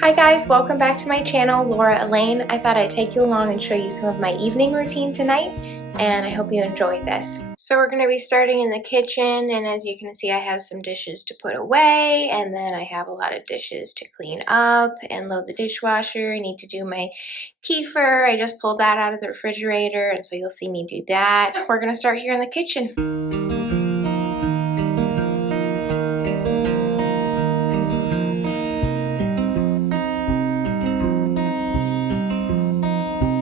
Hi guys, welcome back to my channel, Laura Elaine. I thought I'd take you along and show you some of my evening routine tonight, and I hope you enjoy this. So we're going to be starting in the kitchen, and as you can see, I have some dishes to put away, and then I have a lot of dishes to clean up and load the dishwasher. I need to do my kefir. I just pulled that out of the refrigerator, and so you'll see me do that. We're going to start here in the kitchen.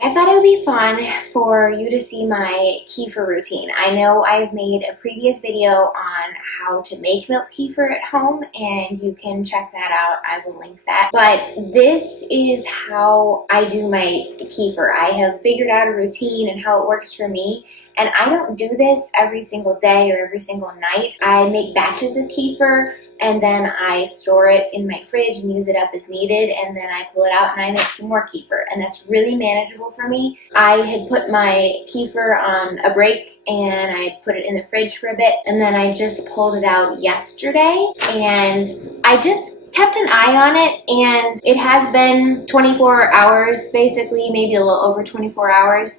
I thought it would be fun for you to see my kefir routine. I know I've made a previous video on how to make milk kefir at home, and you can check that out. I will link that. But this is how I do my kefir. I have figured out a routine and how it works for me. And I don't do this every single day or every single night. I make batches of kefir, and then I store it in my fridge and use it up as needed, and then I pull it out and I make some more kefir, and that's really manageable for me. I had put my kefir on a break and I put it in the fridge for a bit, and then I just pulled it out yesterday, and I just kept an eye on it, and it has been 24 hours, basically, maybe a little over 24 hours.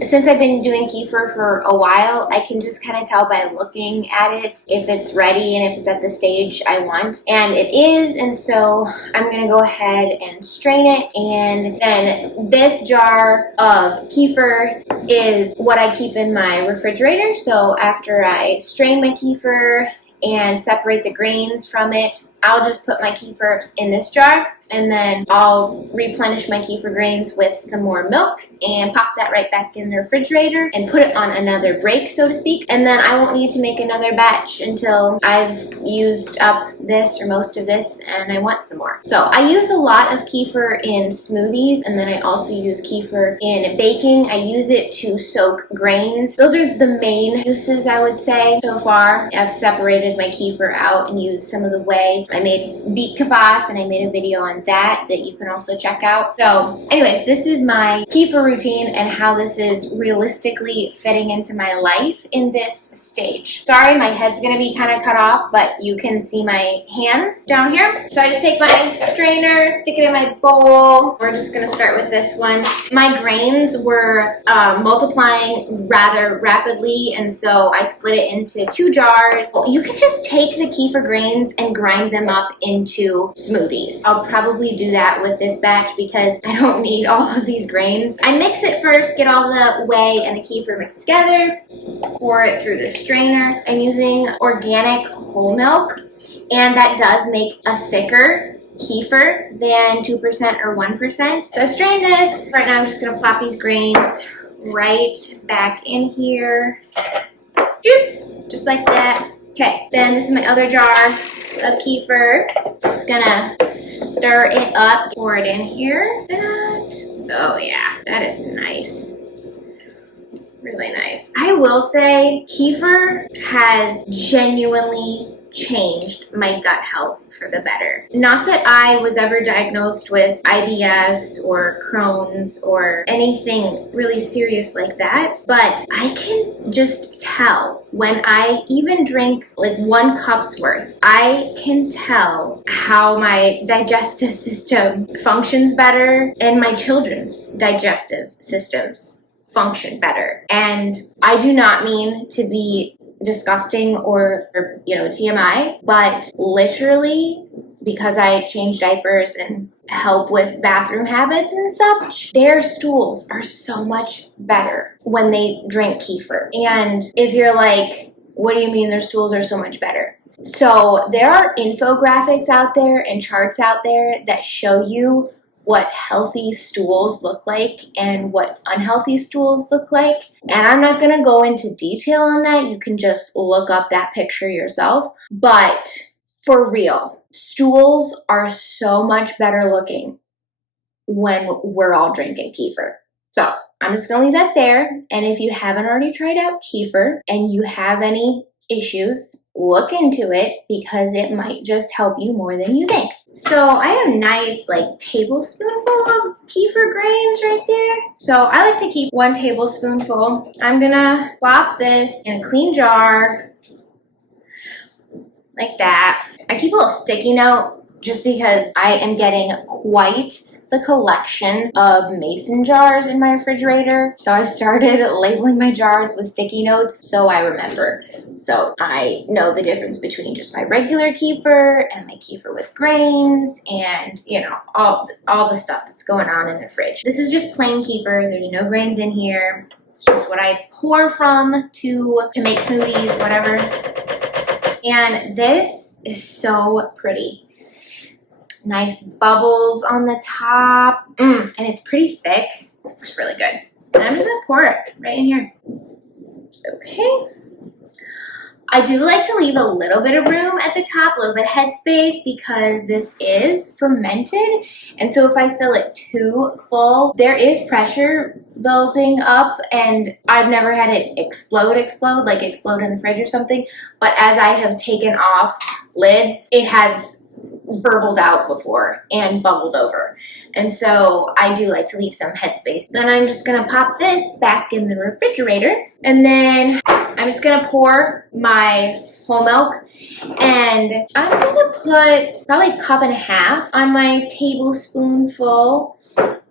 Since I've been doing kefir for a while, I can just kind of tell by looking at it if it's ready and if it's at the stage I want, and it is. And so I'm gonna go ahead and strain it, and then this jar of kefir is what I keep in my refrigerator. So after I strain my kefir and separate the grains from it, I'll just put my kefir in this jar, and then I'll replenish my kefir grains with some more milk and pop that right back in the refrigerator and put it on another break, so to speak. And then I won't need to make another batch until I've used up this or most of this and I want some more. So I use a lot of kefir in smoothies, and then I also use kefir in baking. I use it to soak grains. Those are the main uses, I would say. So far, I've separated my kefir out and used some of the whey. I made Beet Kvass, and I made a video on that you can also check out. So anyways, this is my kefir routine and how this is realistically fitting into my life in this stage. Sorry, my head's gonna be kind of cut off, but you can see my hands down here. So I just take my strainer, stick it in my bowl. We're just gonna start with this one. My grains were multiplying rather rapidly, and so I split it into 2 jars. You can just take the kefir grains and grind them up into smoothies. I'll probably do that with this batch because I don't need all of these grains. I mix it first, get all the whey and the kefir mixed together, pour it through the strainer. I'm using organic whole milk, and that does make a thicker kefir than 2% or 1%. So I've strained this. Right now I'm just gonna plop these grains right back in here. Just like that. Okay, then this is my other jar of kefir. Just gonna stir it up, pour it in here. Oh yeah, that is nice. Really nice. I will say kefir has genuinely changed my gut health for the better. Not that I was ever diagnosed with IBS or Crohn's or anything really serious like that, but I can just tell when I even drink like 1 cup's worth, I can tell how my digestive system functions better and my children's digestive systems function better. And I do not mean to be disgusting or TMI, but literally, because I change diapers and help with bathroom habits and such, their stools are so much better when they drink kefir. And if you're like, what do you mean their stools are so much better? So there are infographics out there and charts out there that show you what healthy stools look like and what unhealthy stools look like. And I'm not gonna go into detail on that. You can just look up that picture yourself. But for real, stools are so much better looking when we're all drinking kefir. So I'm just gonna leave that there. And if you haven't already tried out kefir and you have any issues, look into it because it might just help you more than you think. So I have a nice tablespoonful of kefir grains right there. So I like to keep 1 tablespoonful. I'm gonna plop this in a clean jar like that. I keep a little sticky note just because I am getting quite the collection of mason jars in my refrigerator. So I've started labeling my jars with sticky notes so I remember. So I know the difference between just my regular kefir and my kefir with grains and, you know, all the stuff that's going on in the fridge. This is just plain kefir. There's no grains in here. It's just what I pour from to make smoothies, whatever. And this is so pretty. Nice bubbles on the top, and it's pretty thick. Looks really good. And I'm just gonna pour it right in here. Okay. I do like to leave a little bit of room at the top, a little bit of headspace, because this is fermented. And so if I fill it too full, there is pressure building up, and I've never had it explode, like explode in the fridge or something. But as I have taken off lids, it has burbled out before and bubbled over. And so I do like to leave some headspace. Then I'm just gonna pop this back in the refrigerator, and then I'm just gonna pour my whole milk, and I'm gonna put probably a cup and a half on my tablespoonful.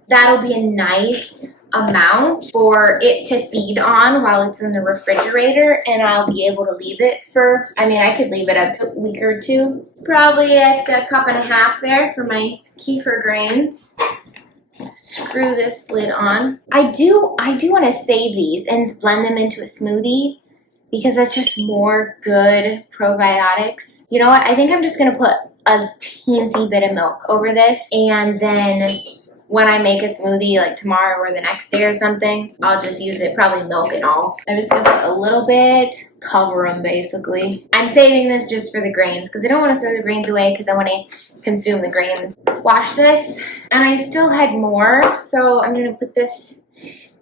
That'll be a nice amount for it to feed on while it's in the refrigerator, and I'll be able to leave it for, I mean, I could leave it up to a week or two. Probably at a cup and a half there for my kefir grains. Screw this lid on. I do want to save these and blend them into a smoothie, because that's just more good probiotics. You know what? I think I'm just going to put a teensy bit of milk over this, and then when I make a smoothie like tomorrow or the next day or something, I'll just use it, probably milk and all. I'm just gonna put a little bit, cover them basically. I'm saving this just for the grains because I don't want to throw the grains away, because I want to consume the grains. Wash this, and I still had more, so I'm gonna put this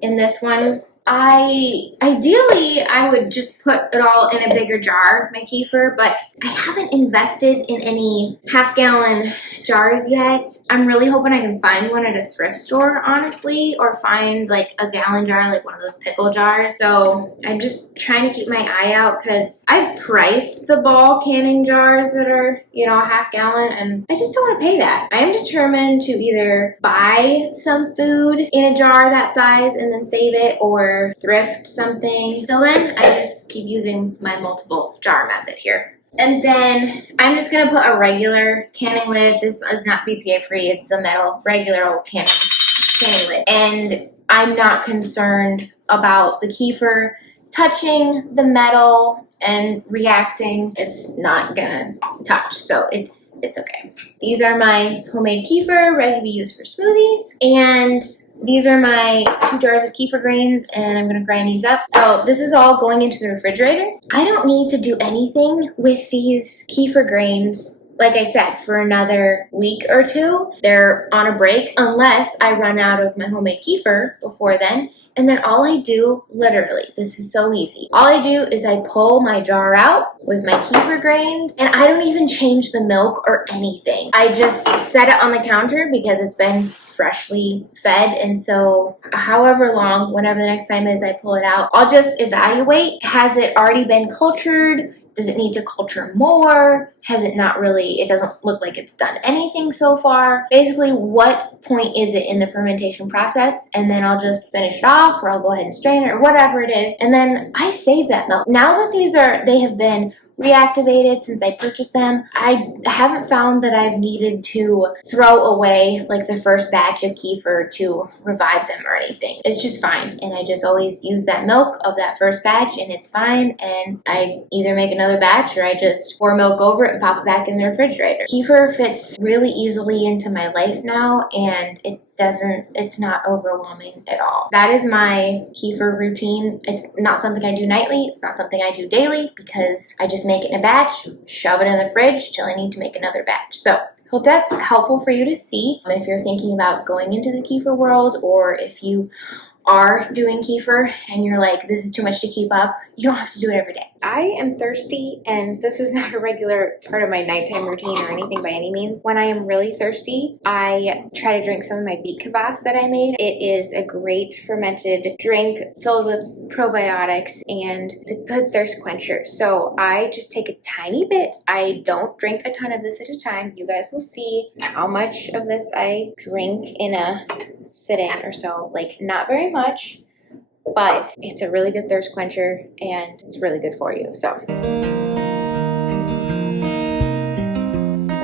in this one. Ideally, I would just put it all in a bigger jar, my kefir, but I haven't invested in any half-gallon jars yet. I'm really hoping I can find one at a thrift store, honestly, or find like a gallon jar, like one of those pickle jars. So I'm just trying to keep my eye out, because I've priced the ball canning jars that are, you know, a half-gallon, and I just don't want to pay that. I am determined to either buy some food in a jar that size and then save it, or thrift something. Till then, I just keep using my multiple jar method here. And then I'm just gonna put a regular canning lid. This is not BPA free, it's a metal, regular old canning lid. And I'm not concerned about the kefir touching the metal and reacting. It's not gonna touch, so it's okay. These are my homemade kefir ready to be used for smoothies, and these are my 2 jars of kefir grains, and I'm gonna grind these up. So this is all going into the refrigerator. I don't need to do anything with these kefir grains, like I said, for another week or two. They're on a break unless I run out of my homemade kefir before then. And then all I do, literally, this is so easy. All I do is I pull my jar out with my kefir grains, and I don't even change the milk or anything. I just set it on the counter because it's been freshly fed, and so however long, whenever the next time is I pull it out, I'll just evaluate. Has it already been cultured? Does it need to culture more? Has it not really, it doesn't look like it's done anything so far. Basically, what point is it in the fermentation process? And then I'll just finish it off, or I'll go ahead and strain it, or whatever it is. And then I save that milk. Now that they have been reactivated since I purchased them, I haven't found that I've needed to throw away like the first batch of kefir to revive them or anything. It's just fine, and I just always use that milk of that first batch, and it's fine, and I either make another batch or I just pour milk over it and pop it back in the refrigerator. Kefir fits really easily into my life now, and it's not overwhelming at all. That is my kefir routine. It's not something I do nightly. It's not something I do daily, because I just make it in a batch, shove it in the fridge till I need to make another batch. So hope that's helpful for you to see if you're thinking about going into the kefir world, or if you are doing kefir and you're like, this is too much to keep up. You don't have to do it every day. I am thirsty, and this is not a regular part of my nighttime routine or anything by any means. When I am really thirsty, I try to drink some of my Beet Kvass that I made. It is a great fermented drink filled with probiotics, and it's a good thirst quencher. So I just take a tiny bit. I don't drink a ton of this at a time. You guys will see how much of this I drink in a sitting or so. Like, not very much, but it's a really good thirst quencher and it's really good for you. So there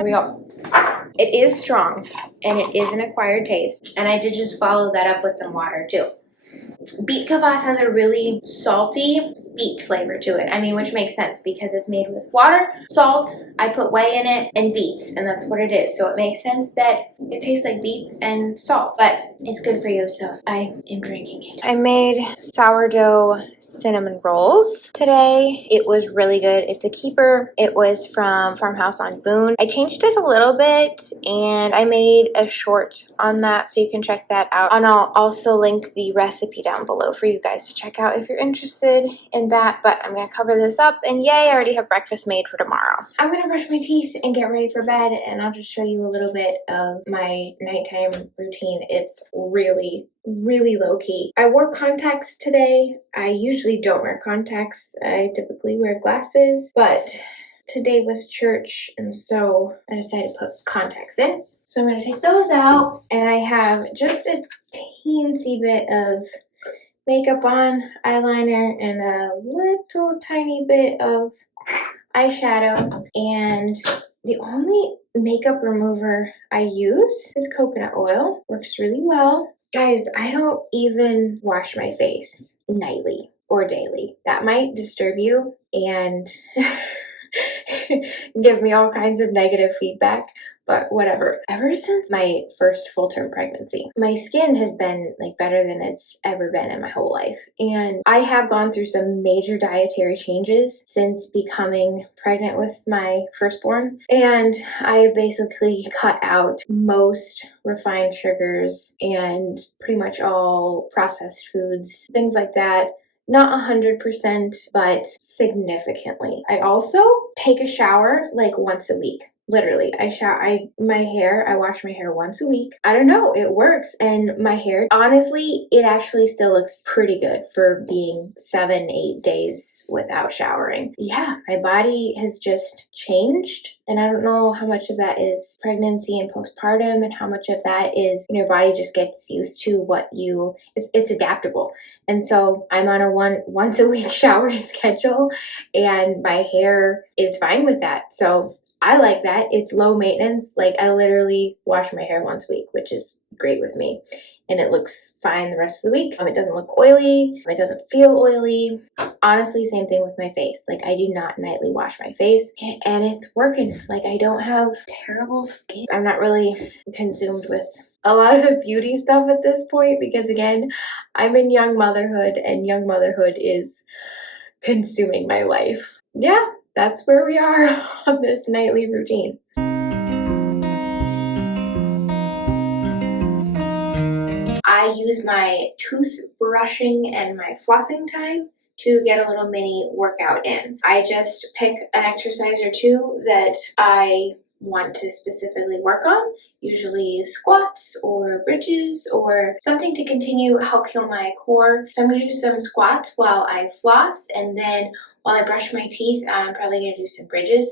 we go. It is strong and it is an acquired taste, and I did just follow that up with some water too. Beet Kvass has a really salty beet flavor to it. I mean, which makes sense because it's made with water, salt, I put whey in it, and beets, and that's what it is. So it makes sense that it tastes like beets and salt, but it's good for you, so I am drinking it. I made sourdough cinnamon rolls today. It was really good. It's a keeper. It was from Farmhouse on Boone. I changed it a little bit, and I made a short on that, so you can check that out. And I'll also link the recipe down below for you guys to check out if you're interested in that. But I'm gonna cover this up, and yay, I already have breakfast made for tomorrow. I'm gonna brush my teeth and get ready for bed, and I'll just show you a little bit of my nighttime routine. It's really low-key. I wore contacts today. I usually don't wear contacts. I typically wear glasses, but today was church, and so I decided to put contacts in. So I'm going to take those out, and I have just a teensy bit of makeup on, eyeliner, and a little tiny bit of eyeshadow. And the only makeup remover I use is coconut oil. Works really well. Guys, I don't even wash my face nightly or daily. That might disturb you and give me all kinds of negative feedback, but whatever. Ever since my first full-term pregnancy, my skin has been like better than it's ever been in my whole life. And I have gone through some major dietary changes since becoming pregnant with my firstborn. And I have basically cut out most refined sugars and pretty much all processed foods, things like that. Not 100%, but significantly. I also take a shower like once a week. Literally, I wash my hair once a week. I don't know, it works. And my hair, honestly, it actually still looks pretty good for being 7-8 days without showering. Yeah, my body has just changed. And I don't know how much of that is pregnancy and postpartum and how much of that is your body just gets used to it's adaptable. And so I'm on a once a week shower schedule, and my hair is fine with that. So I like that. It's low maintenance. Like, I literally wash my hair once a week, which is great with me. And it looks fine the rest of the week. It doesn't look oily. It doesn't feel oily. Honestly, same thing with my face. Like, I do not nightly wash my face, and it's working. Like, I don't have terrible skin. I'm not really consumed with a lot of beauty stuff at this point because, again, I'm in young motherhood, and young motherhood is consuming my life. Yeah, that's where we are on this nightly routine. I use my toothbrushing and my flossing time to get a little mini workout in. I just pick an exercise or two that I want to specifically work on, usually squats or bridges or something to continue help heal my core. So I'm going to do some squats while I floss, and then while I brush my teeth, I'm probably going to do some bridges.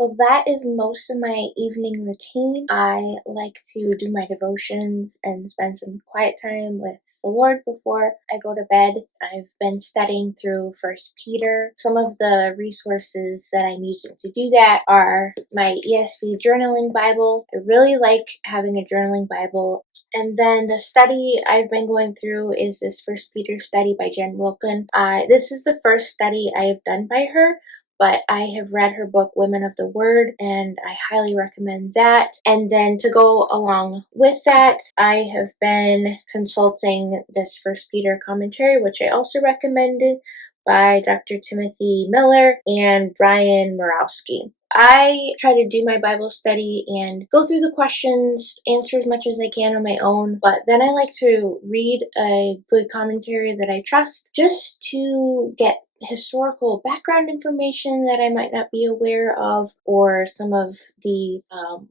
Well, that is most of my evening routine. I like to do my devotions and spend some quiet time with the Lord before I go to bed. I've been studying through 1 Peter. Some of the resources that I'm using to do that are my ESV journaling Bible. I really like having a journaling Bible. And then the study I've been going through is this 1 Peter study by Jen Wilkin. This is the first study I have done by her, but I have read her book, Women of the Word, and I highly recommend that. And then to go along with that, I have been consulting this 1 Peter commentary, which I also recommended, by Dr. Timothy Miller and Brian Morawski. I try to do my Bible study and go through the questions, answer as much as I can on my own, but then I like to read a good commentary that I trust just to get historical background information that I might not be aware of, or some of the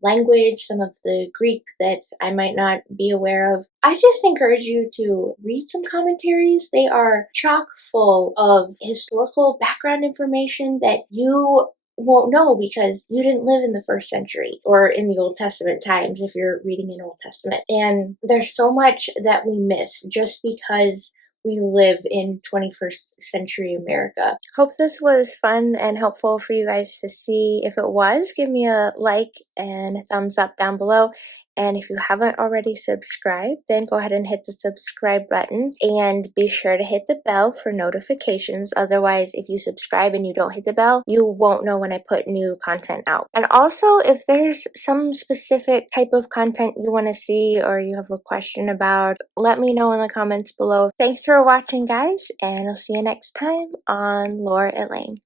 language, some of the Greek that I might not be aware of. I just encourage you to read some commentaries. They are chock full of historical background information that you won't know because you didn't live in the first century or in the Old Testament times if you're reading an Old Testament. And there's so much that we miss just because we live in 21st century America. Hope this was fun and helpful for you guys to see. If it was, give me a like and a thumbs up down below. And if you haven't already subscribed, then go ahead and hit the subscribe button and be sure to hit the bell for notifications. Otherwise, if you subscribe and you don't hit the bell, you won't know when I put new content out. And also, if there's some specific type of content you want to see or you have a question about, let me know in the comments below. Thanks for watching, guys, and I'll see you next time on Lore Elaine.